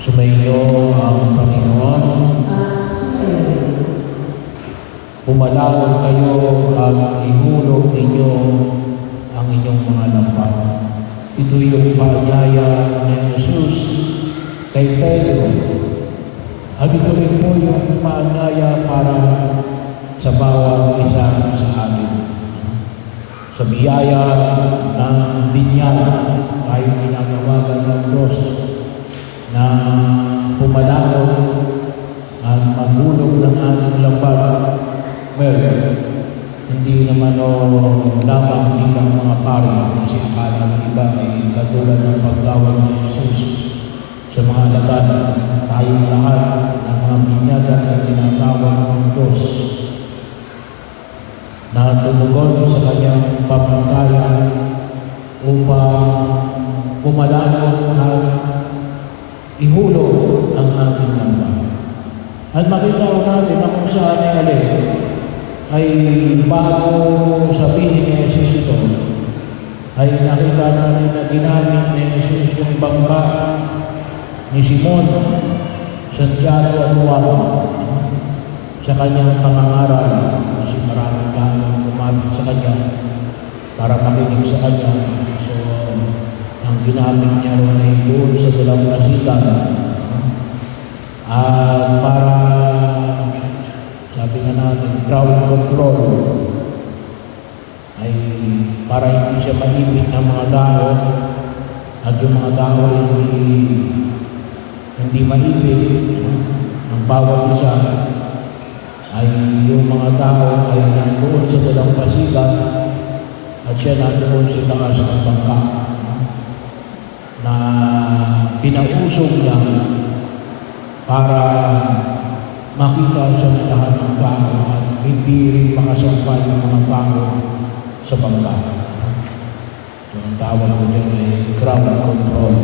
Sumainyo ang Panginoon. Pumalawag kayo at ihulog ninyo ang inyong mga lambat. Ito yung paanyaya ni Jesus kay Pedro. At ito rin po yung paanyaya para sa bawat isa sa atin. Sa biyaya ng binyag, tayo ginagawagan ng Diyos na pumalawag at maghulog ng ating lambat. Well, hindi naman lamang bilang mga pari, kasi akala ng iba ay katulad ng pagtawag ni Jesus sa mga alagad. Tayong lahat ng mga binyagan ay tinatawag ng Diyos na tumugon sa kanyang pamantayan upang pumalawag at ihulog ang ating lambat. At makita ko natin na kung saan ay alin ay bago sabihin ni Jesus ito, ay nakita natin na ginamit ni Jesus yung bangka ni Simon, Santiago at Juan sa kanyang pangangaral, kasi maraming tao lumapit sa kanya para makinig sa kanya. So, ang ginamit niya ron ay doon sa dalampasigan at para sabi nga natin, crowd control, ay para hindi siya maipit ng mga tao at yung mga tao hindi maipit ng bawat isa, ay yung mga tao ay nandoon sa dalampasigan at siya nandoon sa taas ng bangka na pinausog niya para makita siya ng lahat ng tao at hindi rin makasampa yung mga tao sa bangka. So, ang tawag ko dyan ay crowd control.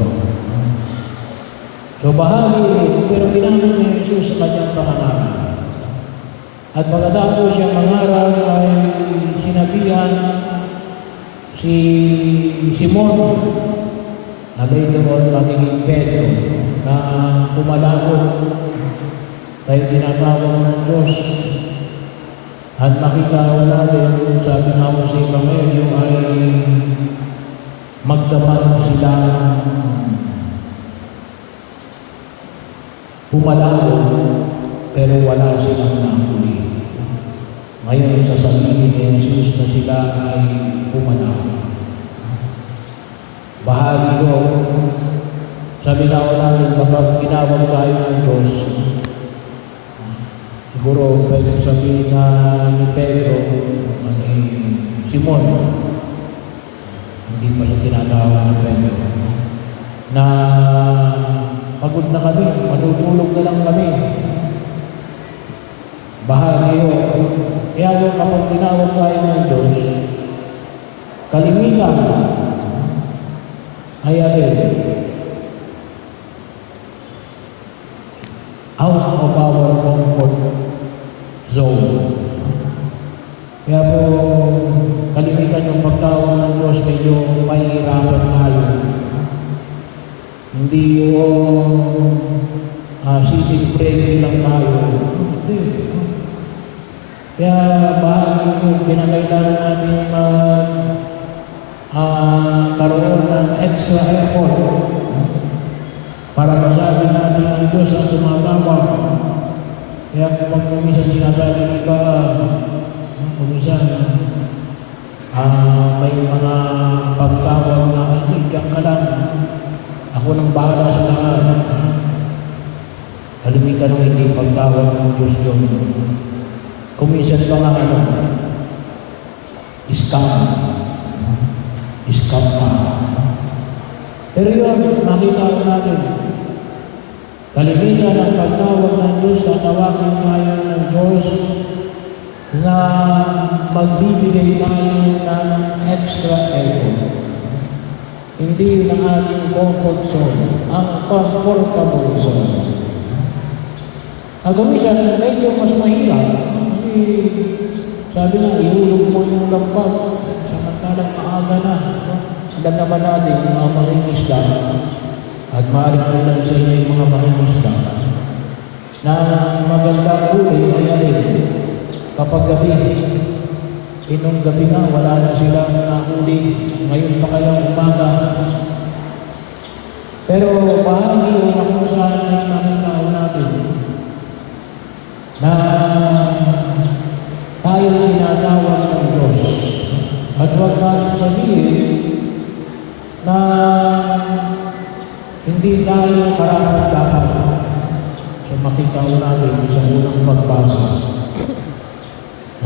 So, bahagi, pero ginamit ni Jesus sa kanyang pangaral. At pagkatapos siyang mangaral ay sinabihan si Simon na may doon magiging Pedro na pumalawag tayo tinatawag ng Diyos. At makita ko natin, sabi nga mo sa Evangelyo ay magdaman sila pumalawag pero wala silang nahuli. Ngayon sasabihin ni Jesus na sila ay pumalawag. Bahagi ko, sabi nga ko natin kapag tinawag tayo ng Diyos, siguro pwedeng sabihin na ni Pedro, ni Simon, hindi pa siya tinatawag ni Pedro, na pagod na kami, matutulog na lang kami. Bahagi yun. Kaya yung kapag tinawag tayo ng Diyos, kalimitan ay alin, out of our comfort zone. Kaya po, kalimitan yung pagtawag ng Diyos, medyo mahihirapan tayo. Hindi yung sitting praying lang tayo. Hindi. Kaya bahagi yung kinakailangan natin karoon ng extra effort para masabi natin ang Diyos ang tumatawag. Kaya kung kumisan sinasabi ng iba, kumisan may mga pagtawag na itigyan ka lang, ako nang bahala sa lahat. Kalimitan ng hindi pagtawag ng Diyos yun. Kumisan pa nga scam pa. Pero yun, makita ko natin, kalimitan ang pagtawag ng Diyos, tatawagin tayo ng Diyos na magbibigay tayo ng extra effort. Hindi ng ating comfort zone, ang comfortable zone. At kumisan, medyo mas mahirap kasi sabi nga, ihulog mo yung lambat samantalang maaga na. Alam naman natin yung mga mangingisda at maaaring ilan sa inyo yung mga kapag gabi. Nung gabi nga, wala na silang nahuli. Ngayon pa kaya umaga. Pero bahagi yun na kung saan ay makikao natin na tayo tinatawag ng Diyos. At huwag natin sabihin na hindi tayo karapat-dapat. So makikao natin sa unang pagbasa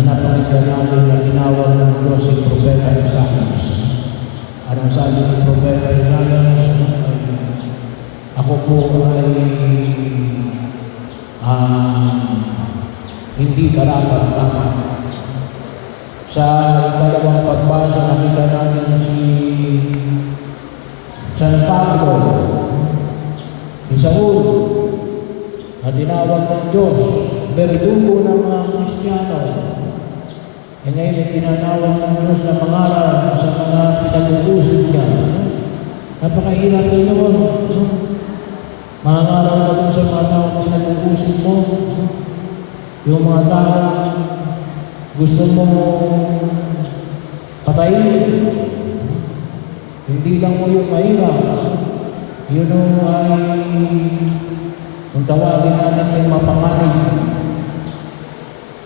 na napakinggan natin na tinawag ng Diyos si Propeta Isaias. Anong sabi ni Propeta Isaias? Ako po ay hindi karapat-dapat. Sa ikalawang pagbasa, nakita natin si San Pablo, si Saul, na tinawag ng Diyos, berdugo ng mga Kristiyano. E ngayon ay tinatawag ng Diyos na pangalan sa mga pinag-uusap niya. Napakahirap rin naman. Mangangaral ka dun sa mga taong pinag-uusap mo. Yung mga taong gusto mo patayin. Hindi lang mo yung mahirap. Yun ay kung tawagin natin yung mapanganib.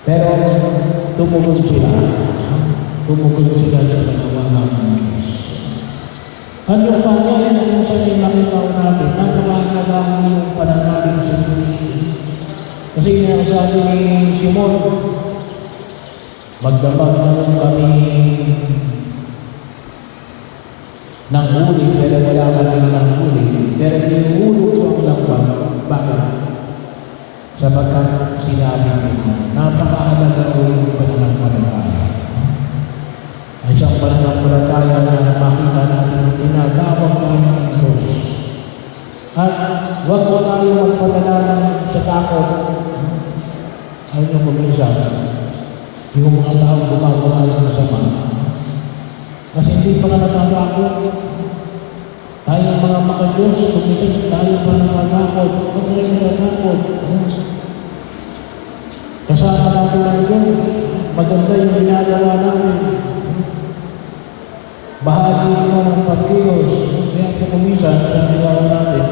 Pero tumugon sila. Tumugon sila sa panawagan ng Diyos. At yung pangyayari na kung saan yung makitaw natin, napakahalaga yung pananalig sa Diyos. Kasi yung sabi ni Simon, magdamag naman kami ng huli, pero wala kami ng huli. Pero inuulo ko ang langwang. Bakit? Sapagkat sinabi ko, napakahalaga ko yung pananampalataya. Ay isang pananampalataya na makita natin ang tinatawag tayo ng Diyos. At huwag ko tayo magpadala sa takot. Ayaw nyo kuminsan, yung mga taong gumagawa ng masama. Kasi hindi pa na natatakot. Tayong mga maka-Diyos, kuminsan tayo pa natatakot. Huwag tayo natatakot. Kasama natin ang Diyos. Maganda yung ginagawa natin. Bahagi mo ng pagkilos. Kaya po kuminsan, sabi natin,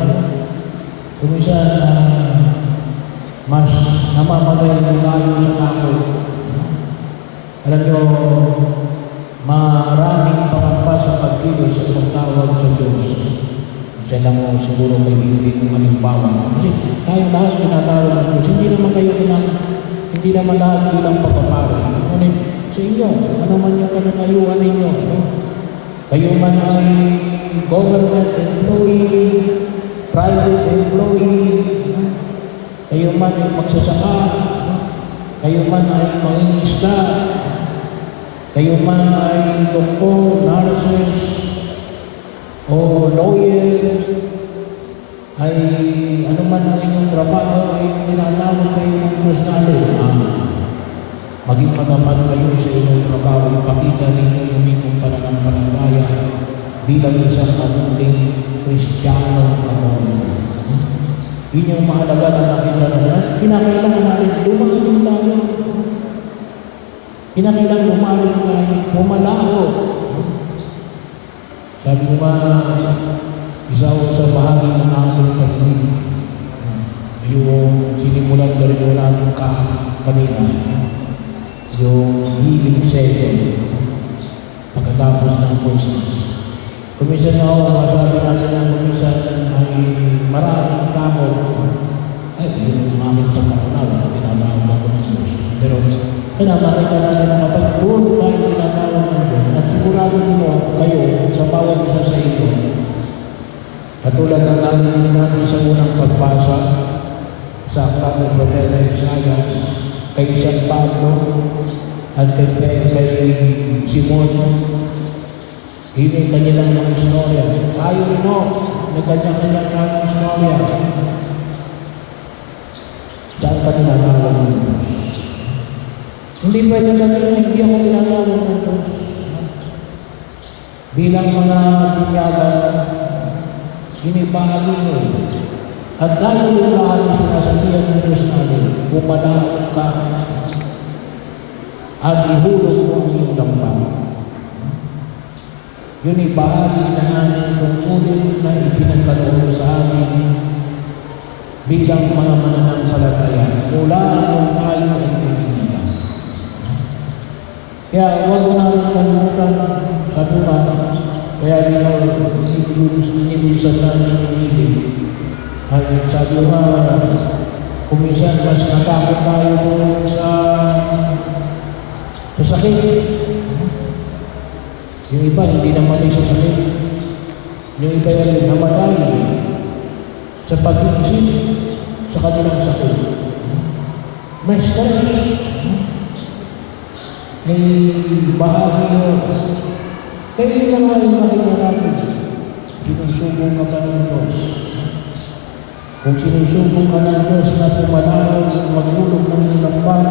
kuminsan mas namamatay tayo sa takot. Alam nyo, maraming pangamba sa pagkilos at pagtawag sa Diyos. Siya lang mo siguro may bibig kong halimbawa. Kasi tayo lahat tinatawag ng Diyos. Hindi naman lahat bilang papapara. Ngunit sa inyo, ano man yung kanatayuan ninyo. Kayo man ay government employee, private employee, kayo man ay magsasaka, kayo man ay mangingisda, kayo man ay doktor, nurses, o lawyer, ay ano man ang inyong trabaho ay tinatawag kayo ng Diyos na maging matapat kayo sa inyong trabaho, ipakita ninyo yung inyong pananampalataya bilang isang mabuting Kristiyano Katoliko. Yun yung mahalaga na nakita na kinakailangan natin lumalim tayo. Kinakailangan lumalim tayo, pumalaho. Sabi ko ba, isa ko sa bahagi ng ating pag-ibig. Yung sinimulan na rin natin kanina, yung healing session pagkatapos ng Christmas. Kuminsan na ako, masabi natin na kuminsan ay maraming takot. Ay, yun yung aming pagkakunawa na tinatawag ako ng Diyos. Pero, nakita natin na kapag doon tayo tinatawag ng Diyos, at sigurado nyo kayo sa bawat isa sa inyo, katulad ng narinig natin sa unang pagbasa sa aklat ng Propeta Isaias, kay San Pablo, at kay Simon, hindi kanilang mga istorya. Tayo rin may kanya-kanya tayong istorya. Saan ka tinatawag ng Diyos? Hindi pwede sabihin na hindi ako tinatawag ng Diyos. Bilang mga binyagan, inibahagi mo. At dahil yung lahat ng sinasabihan ng Diyos natin, bumadaan ka. at ihulog mo ang iyong lampang. Yun ay bahagi na namin tungkulin na ipinagkaloob sa amin bilang mga mananampalataya mula nung tayo ay pinigyan. Kaya huwag mo namin kalimutan sa tuna, kaya inilusan namin pinili. Ay sabi nga, kuminsan mas natakot tayo sa sakit. Yung iba hindi namatay sa sakit. Yung iba ay namatay sa pag-iisip sa kanilang sakit. May stress. May bahagi yun. Kaya yun lang ay makita natin. Sinusubong ka ba ng Diyos? Kung sinusubong ka ng Diyos na pumalawag at maghulog ng iyong lampang,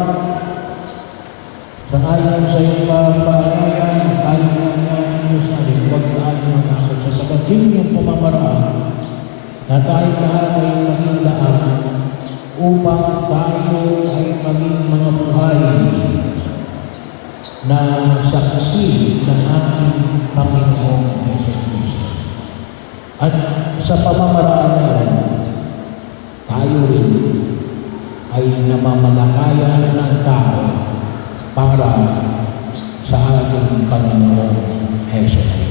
sangayon sa iyong paanayan, tayo na ng Diyos natin, huwag tayo matakot sapagkat yun yung pamamaraan na tayo lahat ay maging laan upang tayo ay maging mga buhay na saksi ng ating Panginoong Jesucristo. At sa pamamaraan na yan, tayo rin ay namamalakayan ng tao para sa ating Panginoong Jesucristo.